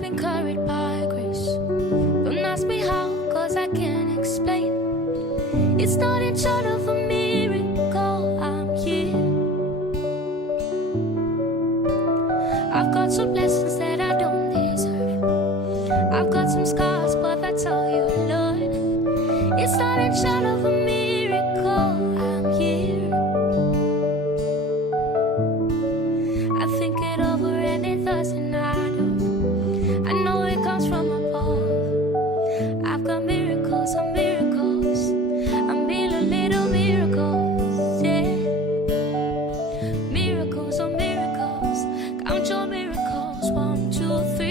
I've been carried by grace. Don't ask me how, cause I can't explain. It's nothing short of a miracle. I'm here. I've got some blessings that I don't deserve. I've got some scars, but that's all you learn. It's nothing short of a miracle. I'm here. I think it over and it doesn't matter. I know it comes from above. I've got miracles on miracles. A million little miracles, yeah. Miracles on miracles. Count your miracles. 1, 2, 3.